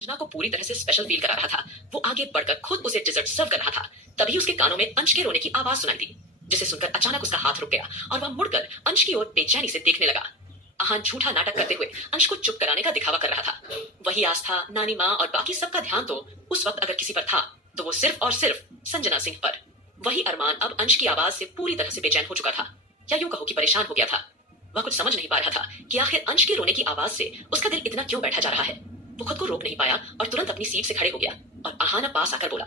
संजना को पूरी तरह से स्पेशल फील करा रहा था। वो आगे बढ़कर खुद उसे डिजर्ट सर्व कर रहा था। तभी उसके कानों में अंश के रोने की आवाज सुनाई दी, जिसे सुनकर अचानक उसका हाथ रुक गया और वह मुड़कर अंश की ओर बेचैनी से देखने लगा। आहान झूठा नाटक करते हुए अंश को चुप कराने का दिखावा कर रहा था। वही आस्था, नानी माँ और बाकी सबका ध्यान तो उस वक्त अगर किसी पर था तो वो सिर्फ और सिर्फ संजना सिंह पर। वही अरमान अब अंश की आवाज से पूरी तरह से बेचैन हो चुका था, या यूं कहो कि परेशान हो गया था। वह कुछ समझ नहीं पा रहा था कि आखिर अंश के रोने की आवाज से उसका दिल इतना क्यों बैठा जा रहा है। वो खुद को रोक नहीं पाया और तुरंत अपनी सीट से खड़े हो गया और आहान पास आकर बोला,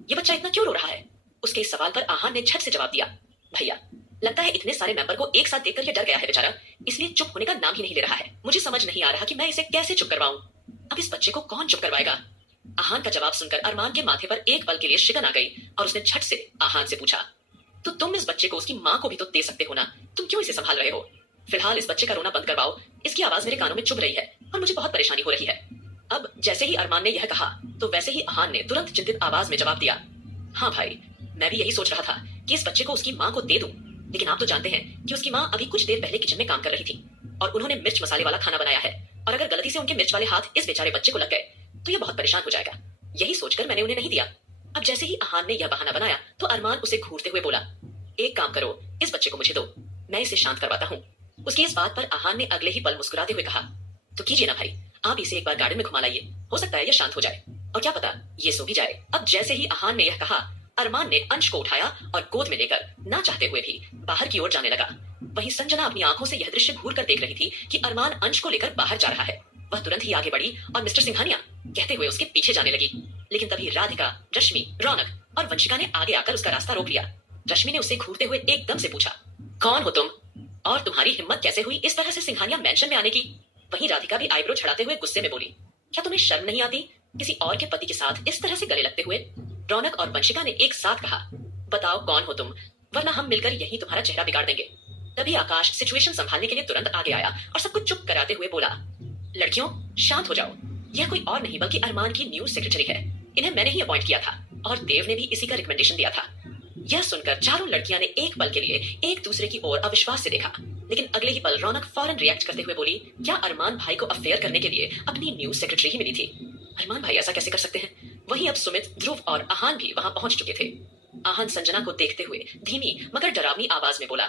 ये बच्चा इतना क्यों रो रहा है? उसके इस सवाल पर आहान ने झट से जवाब दिया, भैया, लगता है इतने सारे मेंबर को एक साथ देखकर ये डर गया है बेचारा, इसलिए चुप होने का नाम ही नहीं ले रहा है। मुझे समझ नहीं आ रहा कि मैं इसे कैसे चुप करवाऊं। अब इस बच्चे को कौन चुप करवाएगा? आहान का जवाब सुनकर अरमान के माथे पर एक पल के लिए शिकन आ गई और उसने झट से आहान से पूछा, तो तुम इस बच्चे को उसकी माँ को भी तो दे सकते हो ना, तुम क्यों इसे संभाल रहे हो? फिलहाल इस बच्चे का रोना बंद करवाओ, इसकी आवाज मेरे कानों में चुभ रही है और मुझे बहुत परेशानी हो रही है। अब जैसे ही अरमान ने यह कहा तो वैसे ही आहान ने तुरंत चिंतित आवाज में जवाब दिया, हाँ भाई, मैं भी यही सोच रहा था कि इस बच्चे को उसकी माँ को दे दूं, लेकिन आप तो जानते हैं कि उसकी माँ अभी कुछ देर पहले किचन में काम कर रही थी और उन्होंने मिर्च मसाले वाला खाना बनाया है, और अगर गलती से उनके मिर्च वाले हाथ इस बेचारे बच्चे को लग गए तो यह बहुत परेशान हो जाएगा। यही सोचकर मैंने उन्हें नहीं दिया। अब जैसे ही आहान ने यह बहाना बनाया तो अरमान उसे घूरते हुए बोला, एक काम करो, इस बच्चे को मुझे दो, मैं इसे शांत करवाता हूँ। उसकी इस बात पर आहान ने अगले ही पल मुस्कुराते हुए कहा, तो कीजिए ना भाई, आप इसे एक बार गार्डन में घुमा लाइए, हो सकता है यह शांत हो जाए, और क्या पता ये सो भी जाए। अब जैसे ही आहान ने यह कहा, अरमान ने अंश को उठाया और गोद में लेकर ना चाहते हुए भी बाहर की ओर जाने लगा। वहीं संजना अपनी आंखों से यह दृश्य घूर कर देख रही थी कि अरमान अंश को लेकर बाहर जा रहा है। वह तुरंत ही आगे बढ़ी और मिस्टर सिंघानिया कहते हुए उसके पीछे जाने लगी, लेकिन तभी राधिका, रश्मि, रौनक और वंशिका ने आगे आकर उसका रास्ता रोक लिया। रश्मि ने उसे घूरते हुए एकदम से पूछा, कौन हो तुम और तुम्हारी हिम्मत कैसे हुई इस तरह से सिंघानिया मेंशन में आने की? वहीं राधिका भी आईब्रो चढ़ाते हुए गुस्से में बोली, क्या तुम्हें शर्म नहीं आती किसी और के पति के साथ इस तरह से गले लगते हुए? रौनक और वंशिका ने एक साथ कहा, बताओ कौन हो तुम, वरना हम मिलकर यही तुम्हारा चेहरा बिगाड़ देंगे। तभी आकाश सिचुएशन संभालने के लिए तुरंत आगे आया और सबको चुप कराते हुए बोला, लड़कियों शांत हो जाओ, यह कोई और नहीं बल्कि अरमान की न्यूज सेक्रेटरी है। इन्हें मैंने ही अपॉइंट किया था और देव ने भी इसी का रिकमेंडेशन दिया था। यह सुनकर चारों लड़कियां ने एक पल के लिए एक दूसरे की ओर अविश्वास से देखा, लेकिन अगले ही पल रौनक फौरन रिएक्ट करते हुए बोली, क्या अरमान भाई को अफेयर करने के लिए अपनी न्यूज सेक्रेटरी ही मिली थी? अरमान भाई ऐसा कैसे कर सकते हैं? वहीं अब सुमित, ध्रुव और आहान भी वहां पहुंच चुके थे। आहान संजना को देखते हुए धीमी मगर डरावनी आवाज में बोला,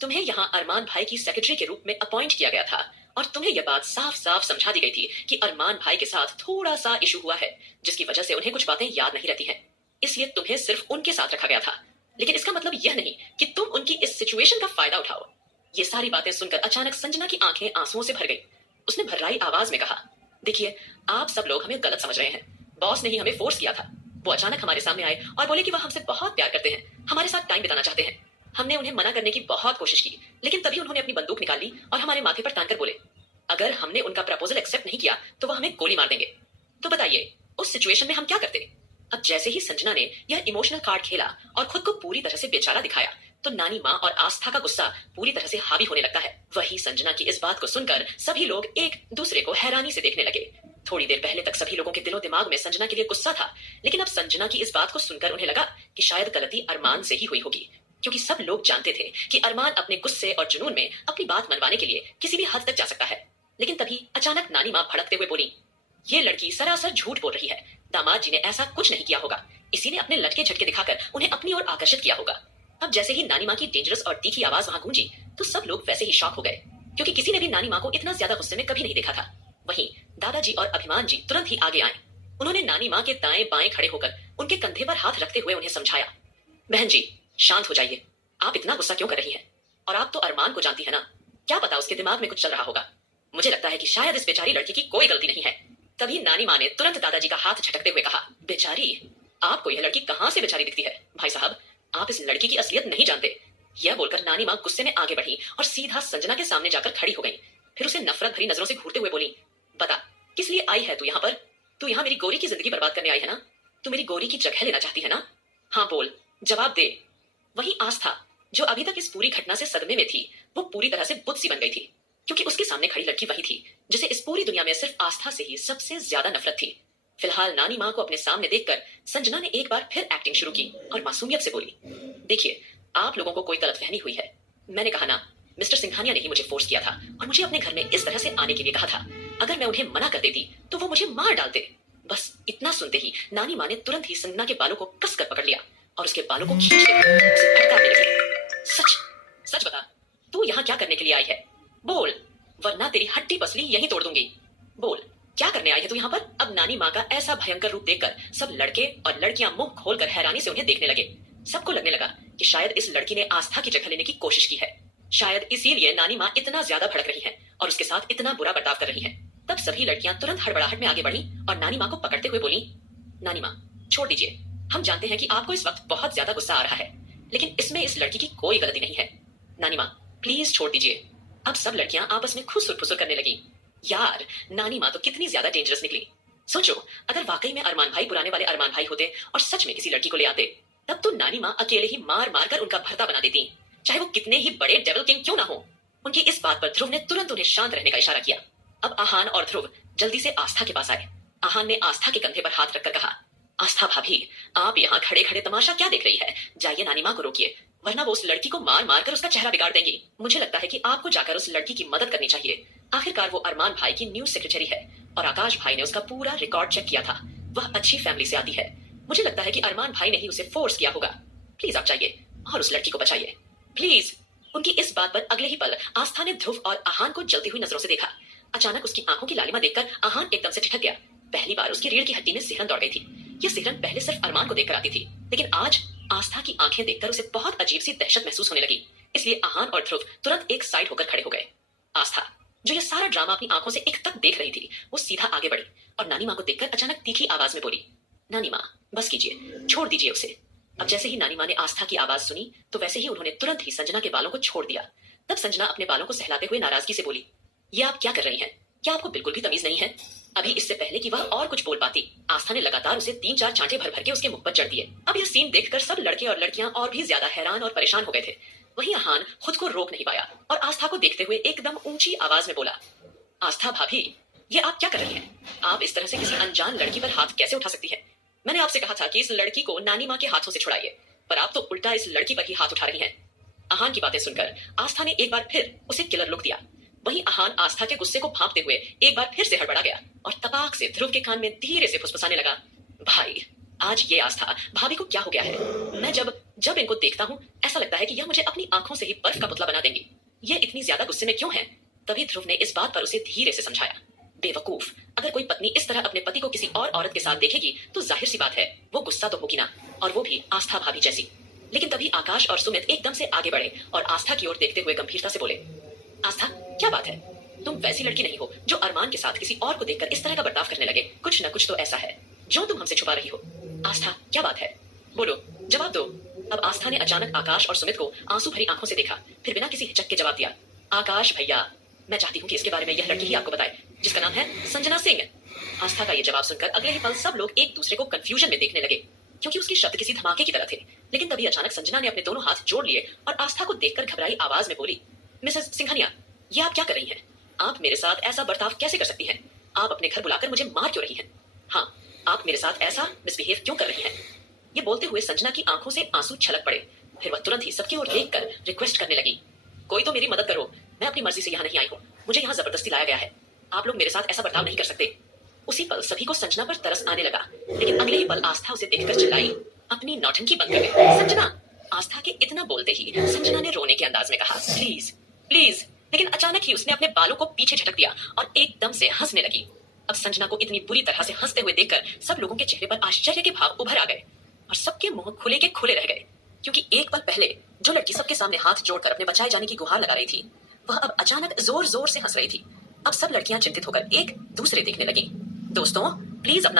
तुम्हें यहाँ अरमान भाई की सेक्रेटरी के रूप में अपॉइंट किया गया था और तुम्हें यह बात साफ साफ समझा दी गई थी कि अरमान भाई के साथ थोड़ा सा इशू हुआ है, जिसकी वजह से उन्हें कुछ बातें याद नहीं रहती हैं, इसलिए तुम्हें सिर्फ उनके साथ रखा गया था। लेकिन इसका मतलब यह नहीं कि तुम उनकी इस सिचुएशन का फायदा उठाओ। ये सारी बातें सुनकर अचानक संजना की आंखें आंसुओं से भर गई। उसने भर्राई आवाज में कहा, देखिए, आप सब लोग हमें गलत समझ रहे हैं। बॉस ने ही हमें फोर्स किया था। वो अचानक हमारे सामने आए और बोले कि वह हमसे बहुत प्यार करते हैं, हमारे साथ टाइम बिताना चाहते हैं। हमने उन्हें मना करने की बहुत कोशिश की, लेकिन तभी उन्होंने अपनी बंदूक निकाल ली और हमारे माथे पर तानकर बोले, अगर हमने उनका प्रपोजल एक्सेप्ट नहीं किया तो वह हमें गोली मार देंगे। तो बताइए, उस सिचुएशन में हम क्या करते? अब जैसे ही संजना ने यह इमोशनल कार्ड खेला और खुद को पूरी तरह से बेचारा दिखाया, तो नानी माँ और आस्था का गुस्सा पूरी तरह से हावी होने लगता है। वही संजना की इस बात को सुनकर सभी लोग एक दूसरे को हैरानी से देखने लगे। थोड़ी देर पहले तक सभी लोगों के दिलो दिमाग में संजना के लिए गुस्सा था, लेकिन अब संजना की इस बात को सुनकर उन्हें लगा कि शायद गलती अरमान से ही हुई होगी, क्योंकि सब लोग जानते थे कि अरमान अपने गुस्से और जुनून में अपनी बात मनवाने के लिए किसी भी हद तक जा सकता है। लेकिन तभी अचानक नानी माँ भड़कते हुए बोली, ये लड़की सरासर झूठ बोल रही है, दामाद जी ने ऐसा कुछ नहीं किया होगा, इसी ने अपने लटके झटके दिखाकर उन्हें अपनी ओर आकर्षित किया होगा। अब जैसे ही नानी माँ की डेंजरस और तीखी आवाज वहां गूंजी तो सब लोग वैसे ही शॉक हो गए, क्योंकि किसी ने भी नानी माँ को इतना ज्यादा गुस्से में कभी नहीं देखा था। वहीं दादाजी और अभिमान जी तुरंत ही आगे आए। उन्होंने नानी माँ के दाएं बाएं खड़े होकर उनके कंधे पर हाथ रखते हुए उन्हें समझाया, बहन जी शांत हो जाइए, आप इतना गुस्सा क्यों कर रही हैं? और आप तो अरमान को जानती है ना, क्या पता उसके दिमाग में कुछ चल रहा होगा। मुझे लगता है कि शायद इस बेचारी लड़की की कोई गलती नहीं है। तभी नानी माँ ने तुरंत दादाजी का हाथ झटकते हुए कहा, बेचारी? आपको यह लड़की कहाँ से बेचारी दिखती है? भाई साहब, आप इस लड़की की असलियत नहीं जानते। यह बोलकर नानी माँ गुस्से में आगे बढ़ी और सीधा संजना के सामने जाकर खड़ी हो गई। फिर उसे नफरत भरी नजरों से घूरते हुए बोली, बता किस लिए आई है तू यहाँ पर? तू यहाँ मेरी गोरी की जिंदगी बर्बाद करने आई है ना? तू मेरी गोरी की जगह लेना चाहती है ना? हाँ बोल, जवाब दे। वही आस्था, जो अभी तक इस पूरी घटना से सदमे में थी, वो पूरी तरह से बुत सी बन गई थी, क्योंकि उसके सामने खड़ी लड़की वही थी जिसे इस पूरी दुनिया में सिर्फ आस्था से ही सबसे ज्यादा नफरत थी। फिलहाल नानी माँ को अपने सामने देखकर संजना ने एक बार फिर एक्टिंग शुरू की और मासूमियत से बोली, देखिए, आप लोगों को कोई गलतफहमी हुई है। मैंने कहा ना, मिस्टर सिंघानिया ने ही मुझे फोर्स किया था और मुझे अपने घर में इस तरह से आने के लिए कहा था। अगर मैं उन्हें मना कर देती तो वो मुझे मार डालते। बस इतना सुनते ही नानी माँ ने तुरंत ही संजना के बालों को कसकर पकड़ लिया और उसके बालों को खींचते हुए उसे भड़काने लगी। सच सच बता, तू यहाँ क्या करने के लिए आई है? बोल, वरना तेरी हड्डी पसली यहीं तोड़ दूंगी। बोल, क्या करने आई है तू यहाँ पर? अब नानी माँ का ऐसा भयंकर रूप देखकर सब लड़के और लड़कियां मुंह खोलकर हैरानी से उन्हें देखने लगे। सबको लगने लगा कि शायद इस लड़की ने आस्था की जगह लेने की कोशिश की है। शायद इसीलिए नानी माँ इतना ज्यादा भड़क रही है और उसके साथ इतना बुरा बर्ताव कर रही है। तब सभी लड़कियां तुरंत हड़बड़ाहट में आगे बढ़ी और नानी माँ को पकड़ते हुए बोली, नानी माँ छोड़ दीजिए, हम जानते हैं कि आपको इस वक्त बहुत ज्यादा गुस्सा आ रहा है, लेकिन इसमें इस लड़की की कोई गलती नहीं है। नानी माँ प्लीज छोड़ दीजिए। अब सब लड़कियां आपस में खुसुर फुसुर करने लगी। यार, नानी माँ तो कितनी ज्यादा डेंजरस निकली। सोचो, अगर वाकई में अरमान भाई पुराने वाले अरमान भाई होते और सच में किसी लड़की को ले आते, तब तो नानी माँ अकेले ही मार मार कर उनका भरता बना देती, चाहे वो कितने ही बड़े डेविल किंग क्यों ना हो। उनकी इस बात पर ध्रुव ने तुरंत उन्हें शांत रहने का इशारा किया। अब आहान और ध्रुव जल्दी से आस्था के पास आए। आहान ने आस्था के कंधे पर हाथ रखकर कहा, आस्था भाभी, आप यहाँ खड़े खड़े तमाशा क्या देख रही है? जाइए नानी माँ को रोकिए, वरना वो उस लड़की को मार मार कर उसका चेहरा बिगाड़ देंगी। मुझे लगता है कि आपको जाकर उस लड़की की मदद करनी चाहिए। आखिरकार वो अरमान भाई की न्यूज सेक्रेटरी है और आकाश भाई ने उसका पूरा रिकॉर्ड चेक किया था। वह अच्छी फैमिली से आती है। मुझे लगता है कि अरमान भाई ने ही उसे फोर्स किया होगा। प्लीज आप जाइए और उस लड़की को बचाइए, प्लीज। उनकी इस बात पर अगले ही पल आस्था ने ध्रुव और आहान को जलती हुई नजरों से देखा। अचानक उसकी आंखों की लालिमा देखकर आहान एकदम से ठिठक गया। पहली बार उसकी रीढ़ की हड्डी में सिहरन दौड़ गई थी। यह सिहरन पहले सिर्फ अरमान को देखकर आती थी, लेकिन आज आस्था की आंखें देखकर उसे बहुत अजीब सी दहशत महसूस होने लगी। इसलिए आहान और ध्रुव तुरंत एक साइड होकर खड़े हो गए। आस्था, जो ये सारा ड्रामा अपनी आंखों से एक तक देख रही थी, वो सीधा आगे बढ़ी और नानी माँ को देखकर अचानक तीखी आवाज में बोली, नानी माँ बस कीजिए, छोड़ दीजिए उसे। अब जैसे ही नानी माँ ने आस्था की आवाज सुनी, तो वैसे ही उन्होंने तुरंत ही संजना के बालों को छोड़ दिया। तब संजना अपने बालों को सहलाते हुए नाराजगी से बोली, ये आप क्या कर रही हैं? क्या आपको बिल्कुल भी तमीज नहीं है? अभी इससे पहले कि वह और कुछ बोल पाती, आस्था ने लगातार उसे 3-4 चांटे भर भर के उसके मुख पर जड़ दिए। अब यह सीन देखकर सब लड़के और लड़कियां और भी ज्यादा हैरान और परेशान हो गए थे। वहीं आहान खुद को रोक नहीं पाया और आस्था को देखते हुए एकदम ऊंची आवाज में बोला, आस्था भाभी, ये आप क्या कर रही हैं? आप इस तरह से किसी अनजान लड़की पर हाथ कैसे उठा सकती है? मैंने आपसे कहा था कि इस लड़की को नानी माँ के हाथों से छुड़ाइए, पर आप तो उल्टा इस लड़की पर ही हाथ उठा रही हैं। आहान की बातें सुनकर आस्था ने एक बार फिर उसे किलर लुक दिया। वहीं आहान आस्था के गुस्से को भांपते हुए एक बार फिर से हड़बड़ा गया और तपाक से ध्रुव के कान में धीरे से फुसफुसाने लगा, भाई, आज ये आस्था भाभी को क्या हो गया है? मैं जब जब इनको देखता हूँ, ऐसा लगता है कि यह मुझे अपनी आंखों से ही बर्फ का पुतला बना देंगी। ये इतनी ज्यादा गुस्से में क्यों है? तभी ध्रुव ने इस बात पर उसे धीरे से समझाया, बेवकूफ, अगर कोई पत्नी इस तरह अपने पति को किसी और औरत के साथ देखेगी तो जाहिर सी बात है वो गुस्सा तो होगी ना, और वो भी आस्था भाभी जैसी। लेकिन तभी आकाश और सुमित एकदम से आगे बढ़े और आस्था की ओर देखते हुए गंभीरता से बोले, आस्था, क्या बात है? तुम वैसी लड़की नहीं हो जो अरमान के साथ किसी और को देखकर इस तरह का बर्ताव करने लगे। कुछ न कुछ तो ऐसा है जो तुम हमसे छुपा रही हो। आस्था, क्या बात है? बोलो, जवाब दो। अब आस्था ने अचानक आकाश और सुमित को आंसू भरी आंखों से देखा, फिर बिना किसी हिचक के जवाब दिया, आकाश भैया, मैं चाहती हूँ कि इसके बारे में यह लड़की ही आपको बताए, जिसका नाम है संजना सिंह। आस्था का यह जवाब सुनकर अगले ही पल सब लोग एक दूसरे को कंफ्यूजन में देखने लगे, क्योंकि उसके शब्द किसी धमाके की तरह थे। लेकिन तभी अचानक संजना ने अपने दोनों हाथ जोड़ लिए और आस्था को देखकर घबराई आवाज में बोली, मिसेस सिंघानिया, ये आप क्या कर रही हैं? आप मेरे साथ ऐसा बर्ताव कैसे कर सकती हैं? आप अपने घर बुलाकर मुझे मार क्यों रही हैं? हाँ, आप मेरे साथ ऐसा मिसबिहेव क्यों कर रही हैं? ये बोलते हुए संजना की आंखों से आंसू छलक पड़े। फिर वह तुरंत ही सबकी ओर देखकर रिक्वेस्ट करने लगी, कोई तो मेरी मदद करो, मैं अपनी मर्जी से यहाँ नहीं आई हूँ, मुझे यहाँ जबरदस्ती लाया गया है। आप लोग मेरे साथ ऐसा बर्ताव नहीं कर सकते। उसी पल सभी को संजना पर तरस आने लगा, लेकिन अगले ही पल आस्था उसे देखकर चिल्लाई, अपनी नौटंकी बंद कर दे संजना। आस्था के इतना बोलते ही संजना ने रोने के अंदाज में कहा, प्लीज प्लीज। लेकिन अचानक ही उसने अपने बालों को पीछे झटक दिया और एकदम से हंसने लगी। अब संजना को इतनी बुरी तरह से हंसते हुए देखकर सब लोगों के चेहरे पर आश्चर्य के भाव उभर आ गए और सबके मुंह खुले के खुले रह गए, क्योंकि एक पल पहले जो लड़की सबके सामने हाथ जोड़कर अपने बचाए जाने की गुहार लगा रही थी, वह अब अचानक जोर जोर से हंस रही थी। अब सब लड़कियां चिंतित होकर एक दूसरे देखने लगी। दोस्तों, प्लीज अपना